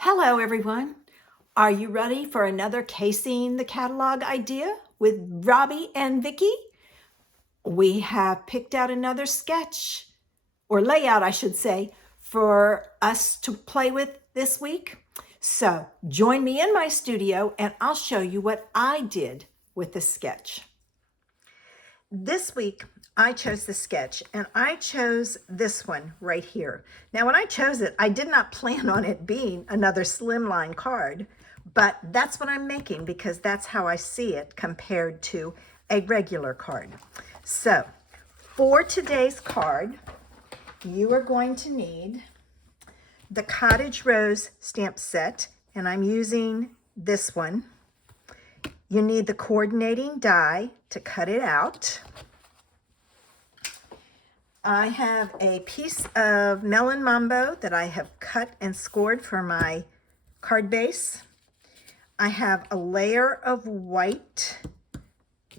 Hello, everyone. Are you ready for another Casing the Catalog idea with Robbie and Vicky? We have picked out another sketch, or layout, I should say, for us to play with this week. So join me in my studio and I'll show you what I did with the sketch. This week, I chose the sketch and I chose this one right here. Now, when I chose it, I did not plan on it being another slimline card, but that's what I'm making because that's how I see it compared to a regular card. So for today's card, you are going to need the Cottage Rose stamp set, and I'm using this one. You need the coordinating die to cut it out. I have a piece of melon mambo that I have cut and scored for my card base. I have a layer of white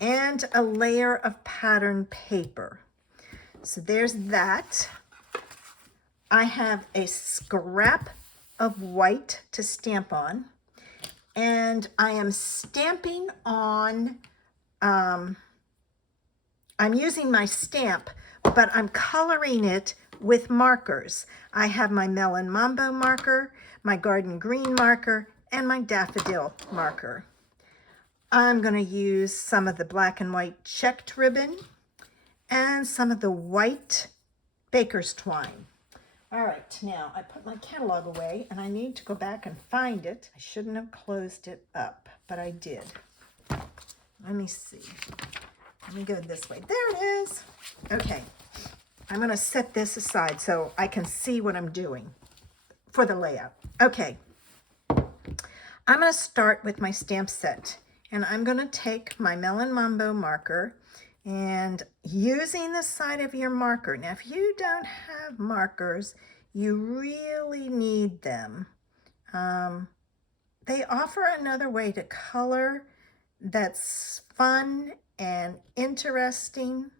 and a layer of pattern paper. So there's that. I have a scrap of white to stamp on. And I am stamping on, I'm using my stamp, but I'm coloring it with markers. I have my Melon Mambo marker, my Garden Green marker, and my Daffodil marker. I'm going to use some of the black and white checked ribbon and some of the white baker's twine. All right, now I put my catalog away and I need to go back and find it. I shouldn't have closed it up, but I did. Let me see. Let me go this way. There it is. Okay, I'm going to set this aside so I can see what I'm doing for the layout. Okay, I'm going to start with my stamp set and I'm going to take my Melon Mambo marker and using the side of your marker. Now, if you don't have markers, you really need them. They offer another way to color that's fun and interesting,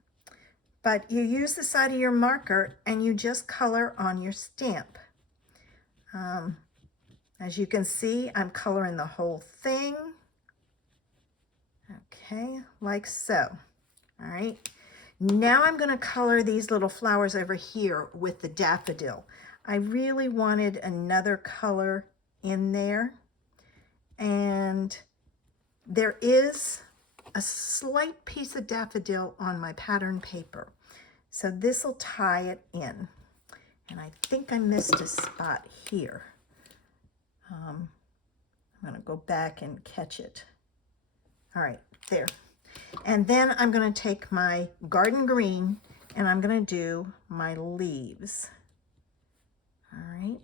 but you use the side of your marker and you just color on your stamp. As you can see, I'm coloring the whole thing. Okay, like so. All right, now I'm going to color these little flowers over here with the daffodil. I really wanted another color in there, and there is a slight piece of daffodil on my pattern paper, so this will tie it in. And I think I missed a spot here. I'm going to go back and catch it. All right, there. And then I'm going to take my Garden Green and I'm going to do my leaves. All right.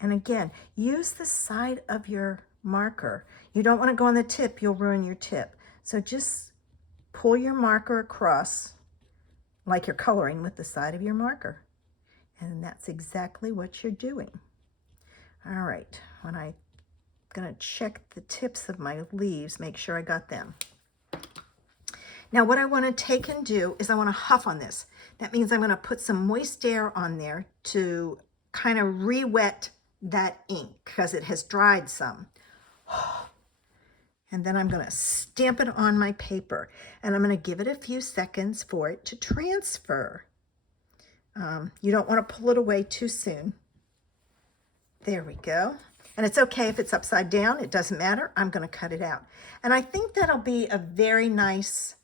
And again, use the side of your marker. You don't want to go on the tip, you'll ruin your tip. So just pull your marker across like you're coloring with the side of your marker. And that's exactly what you're doing. All right, I'm going to check the tips of my leaves, make sure I got them. Now what I want to take and do is I want to huff on this. That means I'm going to put some moist air on there to kind of re-wet that ink because it has dried some. And then I'm going to stamp it on my paper and I'm going to give it a few seconds for it to transfer. You don't want to pull it away too soon. There we go. And it's okay if it's upside down, it doesn't matter. I'm going to cut it out. And I think that'll be a very nice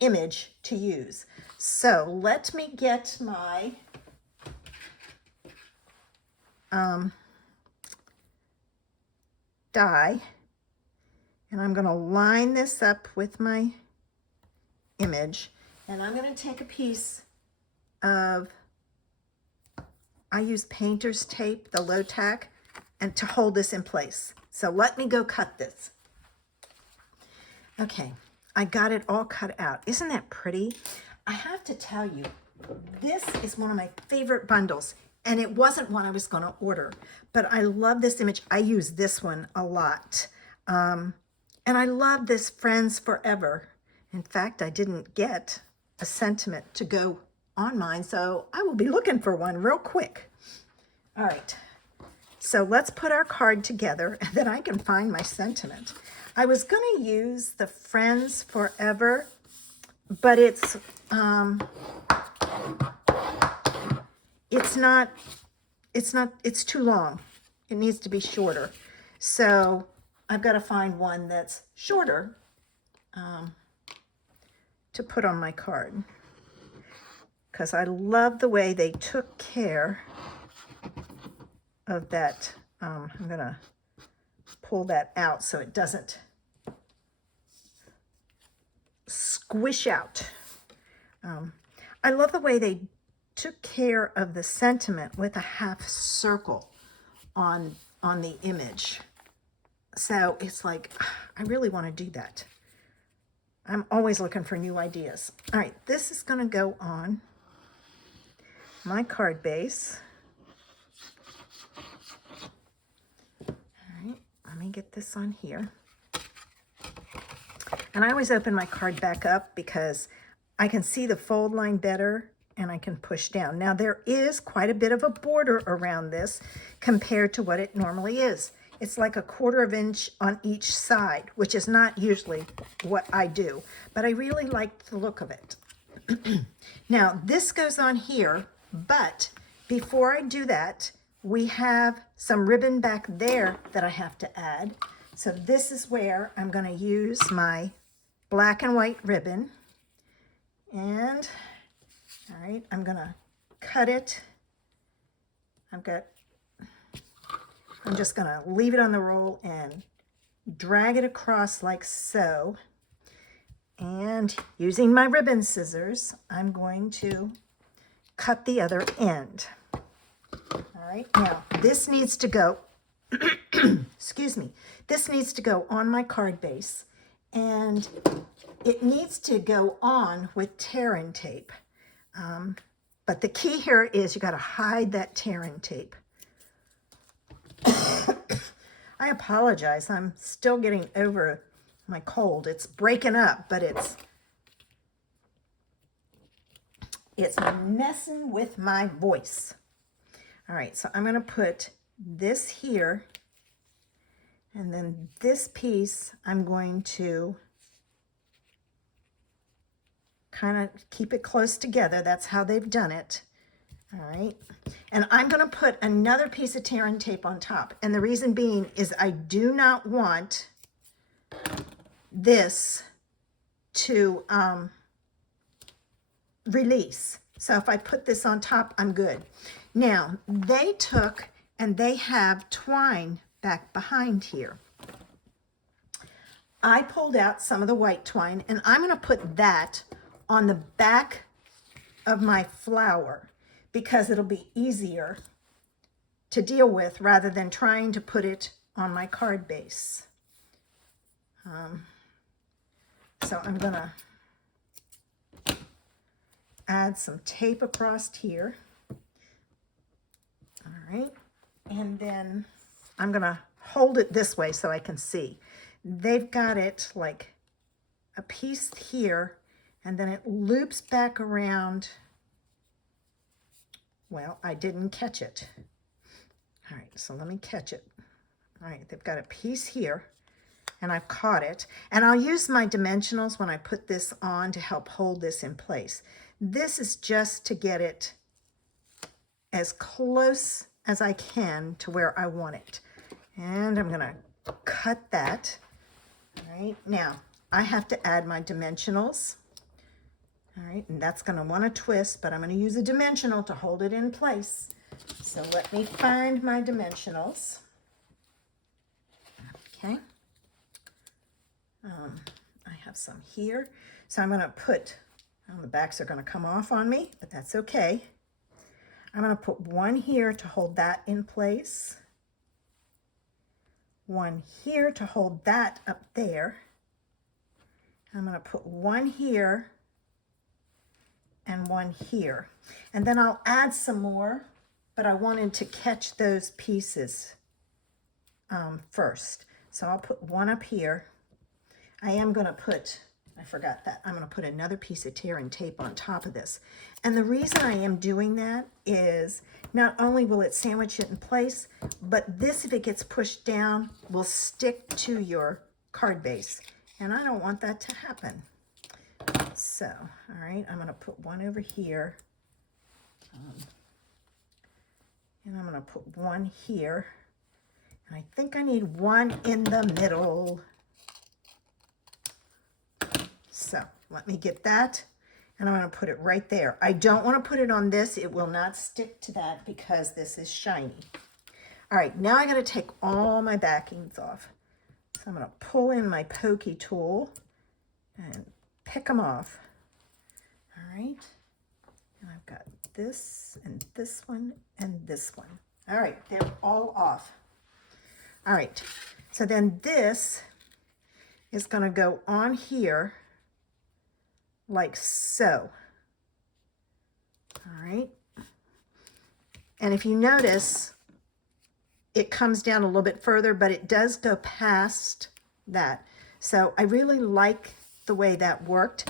image to use. So let me get my die, and I'm going to line this up with my image, and I'm going to take a piece of, I use painter's tape, the low tack, and to hold this in place. So let me go cut this. Okay, I got it all cut out. Isn't that pretty? I have to tell you, this is one of my favorite bundles, and it wasn't one I was going to order, but I love this image. I use this one a lot. And I love this Friends Forever. In fact, I didn't get a sentiment to go on mine, so I will be looking for one real quick. All right, so let's put our card together and then I can find my sentiment. I was going to use the Friends Forever, but it's too long. It needs to be shorter. So I've got to find one that's shorter to put on my card, because I love the way they took care of that. I'm going to pull that out so it doesn't squish out. I love the way they took care of the sentiment with a half circle on the image. So it's like, I really want to do that. I'm always looking for new ideas. All right, this is going to go on my card base. All right, let me get this on here. And I always open my card back up because I can see the fold line better and I can push down. Now there is quite a bit of a border around this compared to what it normally is. It's like a 1/4 inch on each side, which is not usually what I do, but I really like the look of it. Now this goes on here, but before I do that, we have some ribbon back there that I have to add. So this is where I'm going to use my black and white ribbon. And all right, I'm going to cut it. I'm just going to leave it on the roll and drag it across like so. And using my ribbon scissors, I'm going to cut the other end. All right, now this needs to go, excuse me, this needs to go on my card base, and it needs to go on with tear-in tape. But the key here is you got to hide that tear-in tape. I apologize. I'm still getting over my cold. It's breaking up, but it's messing with my voice. All right, so I'm going to put this here, and then this piece I'm going to kind of keep it close together. That's how they've done it. All right, and I'm going to put another piece of tear-in tape on top, and the reason being is I do not want this to release. So if I put this on top, I'm good. Now they took and they have twine back behind here. I pulled out some of the white twine, and I'm going to put that on the back of my flower, because it'll be easier to deal with rather than trying to put it on my card base. So I'm gonna add some tape across here. All right, and then I'm gonna hold it this way so I can see. They've got it like a piece here, and then it loops back around. Well, I didn't catch it. All right, so let me catch it. All right, they've got a piece here, and I've caught it. And I'll use my dimensionals when I put this on to help hold this in place. This is just to get it as close as I can to where I want it. And I'm gonna cut that. All right, now I have to add my dimensionals. All right, and that's going to want to twist, but I'm going to use a dimensional to hold it in place. So let me find my dimensionals. Okay. I have some here. So I'm going to put, oh, the backs are going to come off on me, but that's okay. I'm going to put one here to hold that in place. One here to hold that up there. I'm going to put one here and one here. And then I'll add some more, but I wanted to catch those pieces first. So I'll put one up here. I am going to put I forgot that. I'm going to put another piece of tear and tape on top of this. And the reason I am doing that is not only will it sandwich it in place, but this, if it gets pushed down, will stick to your card base. And I don't want that to happen. So, all right, I'm going to put one over here. And I'm going to put one here. And I think I need one in the middle. So let me get that, and I'm going to put it right there. I don't want to put it on this. It will not stick to that because this is shiny. All right, now I got to take all my backings off. So I'm going to pull in my pokey tool and pick them off. All right, and I've got this and this one and this one. All right, they're all off. All right, so then this is going to go on here like so. All right. And if you notice, it comes down a little bit further, but it does go past that. So I really like the way that worked.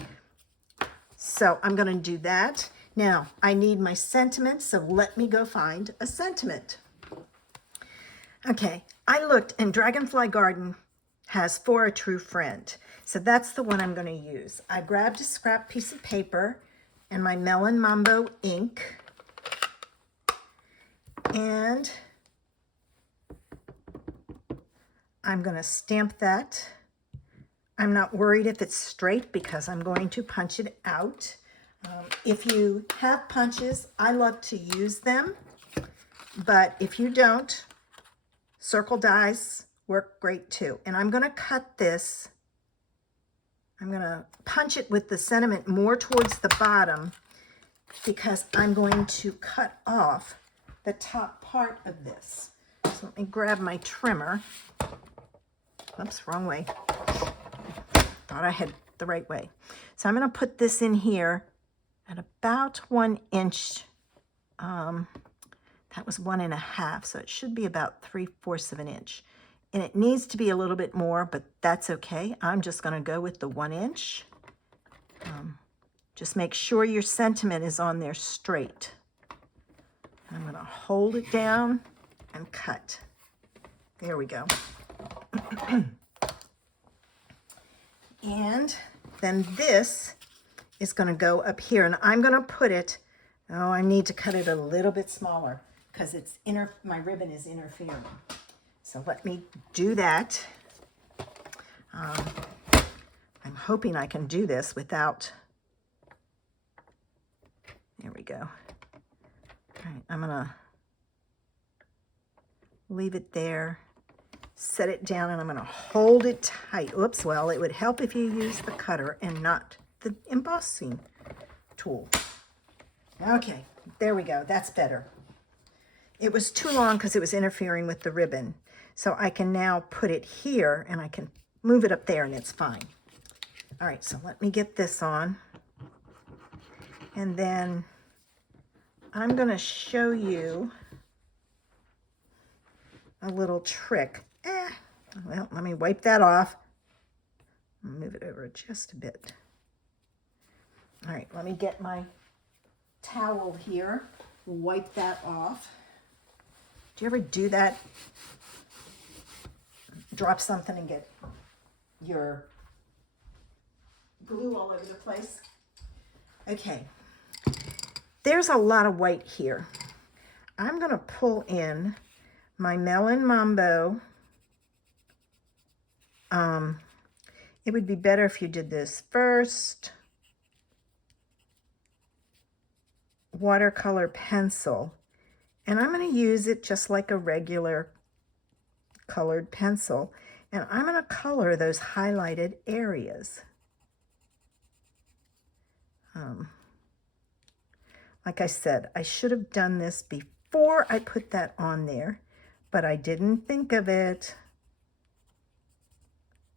So I'm going to do that. Now I need my sentiment, so let me go find a sentiment. Okay, I looked, and Dragonfly Garden has For a True Friend. So that's the one I'm going to use. I grabbed a scrap piece of paper and my Melon Mambo ink. And I'm going to stamp that. I'm not worried if it's straight because I'm going to punch it out. If you have punches, I love to use them. But if you don't, circle dies work great too. And I'm going to cut this. I'm going to punch it with the sentiment more towards the bottom because I'm going to cut off the top part of this. So let me grab my trimmer. Oops, wrong way. Thought I had the right way. So I'm going to put this in here at about 1 inch. That was 1.5, so it should be about 3/4 of an inch. And it needs to be a little bit more, but that's okay. I'm just going to go with the 1 inch. Just make sure your sentiment is on there straight. I'm going to hold it down and cut. There we go. And then this is going to go up here, and I'm going to put it, oh, I need to cut it a little bit smaller because it's my ribbon is interfering. So let me do that. I'm hoping I can do this without, there we go. All right, I'm gonna leave it there, set it down, and I'm gonna hold it tight. Oops, well, it would help if you use the cutter and not the embossing tool. Okay, there we go, that's better. It was too long because it was interfering with the ribbon. So I can now put it here and I can move it up there and it's fine. All right, so let me get this on. And then I'm going to show you a little trick. Well, let me wipe that off. I'll move it over just a bit. All right, let me get my towel here, wipe that off. Do you ever do that? Drop something and get your glue all over the place? Okay, there's a lot of white here. I'm going to pull in my Melon Mambo. It would be better if you did this first. Watercolor pencil. And I'm going to use it just like a regular colored pencil. And I'm going to color those highlighted areas. Like I said, I should have done this before I put that on there, but I didn't think of it.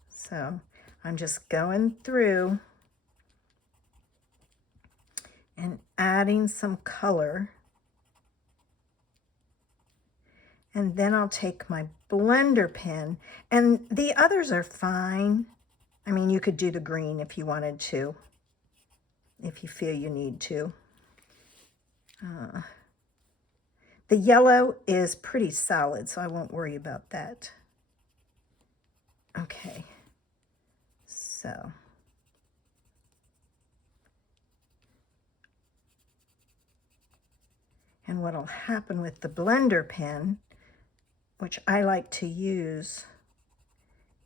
So I'm just going through and adding some color. And then I'll take my blender pen, and the others are fine. I mean, you could do the green if you wanted to, if you feel you need to. The yellow is pretty solid, so I won't worry about that. Okay, so. And what'll happen with the blender pen, which I like to use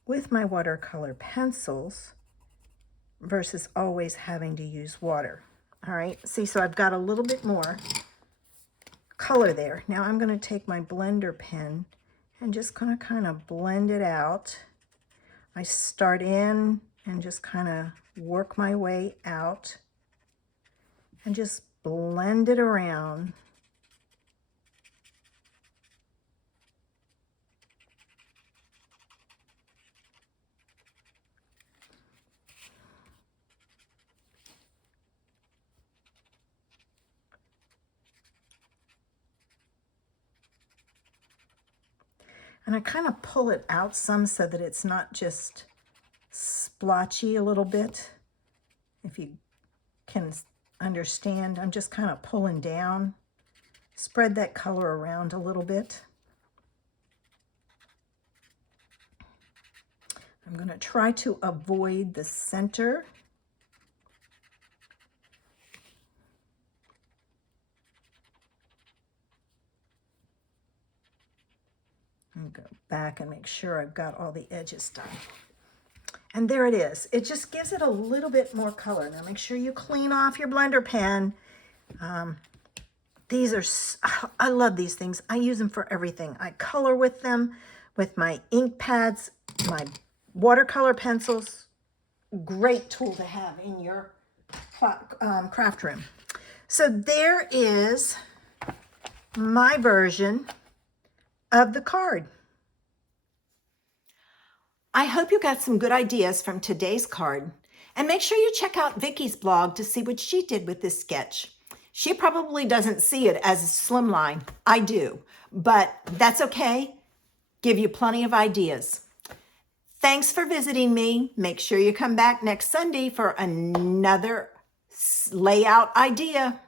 with my watercolor pencils versus always having to use water. All right, see, so I've got a little bit more color there. Now I'm going to take my blender pen and just going to kind of blend it out. I start in and just kind of work my way out and just blend it around. And I kind of pull it out some so that it's not just splotchy a little bit. If you can understand, I'm just kind of pulling down. Spread that color around a little bit. I'm going to try to avoid the center. And go back and make sure I've got all the edges done. And there it is. It just gives it a little bit more color. Now make sure you clean off your blender pen. These are, I love these things. I use them for everything. I color with them, with my ink pads, my watercolor pencils. Great tool to have in your craft room. So there is my version of the card. I hope you got some good ideas from today's card. And make sure you check out Vicky's blog to see what she did with this sketch. She probably doesn't see it as a slimline. I do, but that's okay. Give you plenty of ideas. Thanks for visiting me. Make sure you come back next Sunday for another layout idea.